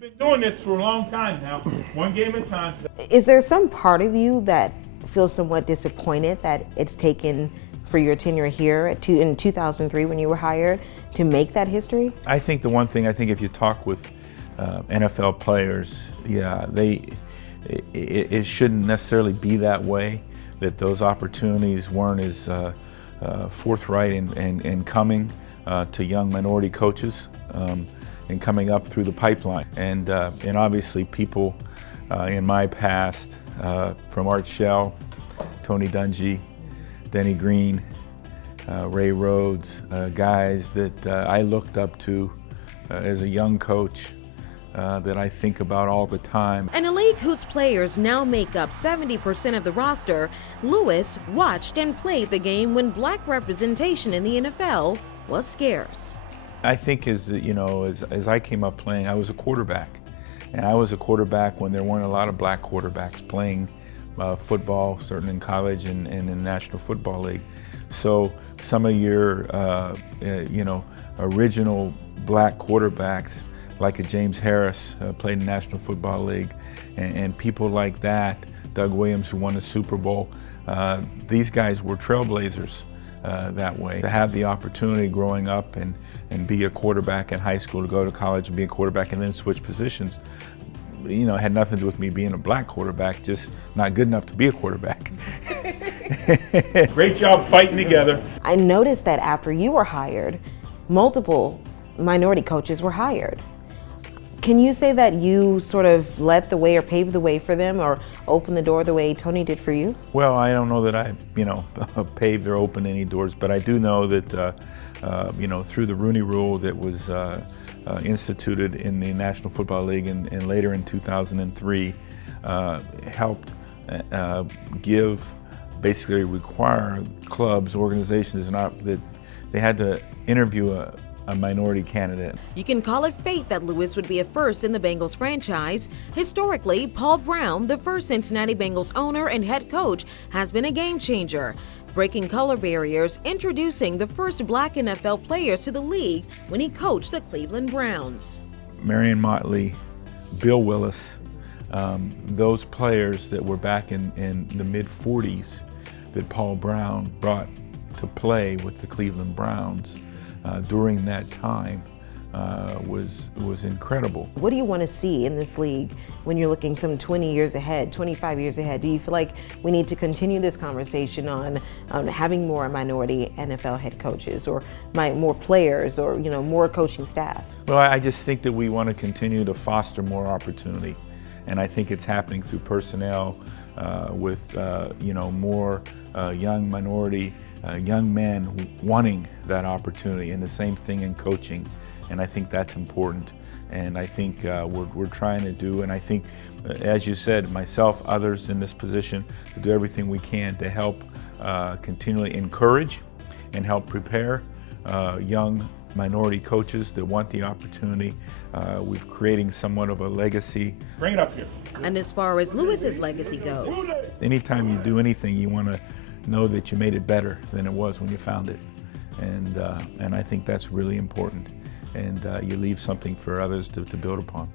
You've been doing this for a long time now, one game at a time. Is there some part of you that feels somewhat disappointed that it's taken for your tenure here in 2003 when you were hired to make that history? I think the one thing, if you talk with NFL players, yeah, it shouldn't necessarily be that way, that those opportunities weren't as forthright in coming to young minority coaches and coming up through the pipeline. And obviously people in my past, from Art Shell, Tony Dungy, Denny Green, Ray Rhodes, guys that I looked up to as a young coach, that I think about all the time. In a league whose players now make up 70% of the roster, Lewis watched and played the game when black representation in the NFL was scarce. I think as I came up playing, I was a quarterback. And I was a quarterback when there weren't a lot of black quarterbacks playing football, certainly in college and in the National Football League. So some of your original black quarterbacks, like a James Harris, played in the National Football League, and people like that, Doug Williams, who won the Super Bowl, these guys were trailblazers that way. To have the opportunity growing up and be a quarterback in high school, to go to college and be a quarterback and then switch positions, it had nothing to do with me being a black quarterback, just not good enough to be a quarterback. Great job fighting together. I noticed that after you were hired, multiple minority coaches were hired. Can you say that you sort of led the way or paved the way for them or opened the door the way Tony did for you? Well, I don't know that I, paved or opened any doors, but I do know that, through the Rooney Rule that was instituted in the National Football League and later in 2003, helped basically require clubs, organizations, that they had to interview a minority candidate. You can call it fate that Lewis would be a first in the Bengals franchise. Historically, Paul Brown, the first Cincinnati Bengals owner and head coach, has been a game changer, breaking color barriers, introducing the first black NFL players to the league when he coached the Cleveland Browns. Marion Motley, Bill Willis, those players that were back in the mid-40s that Paul Brown brought to play with the Cleveland Browns during that time was incredible. What do you want to see in this league when you're looking some 20 years ahead, 25 years ahead? Do you feel like we need to continue this conversation on having more minority NFL head coaches or more players or more coaching staff? Well, I just think that we want to continue to foster more opportunity, and I think it's happening through personnel with more young minority young men wanting that opportunity, and the same thing in coaching. And I think that's important. And I think we're trying to do, and I think, as you said, myself, others in this position, to do everything we can to help continually encourage and help prepare young minority coaches that want the opportunity. We're creating somewhat of a legacy. Bring it up here. And as far as Lewis's legacy goes, anytime you do anything, you want to know that you made it better than it was when you found it. And I think that's really important. And you leave something for others to build upon.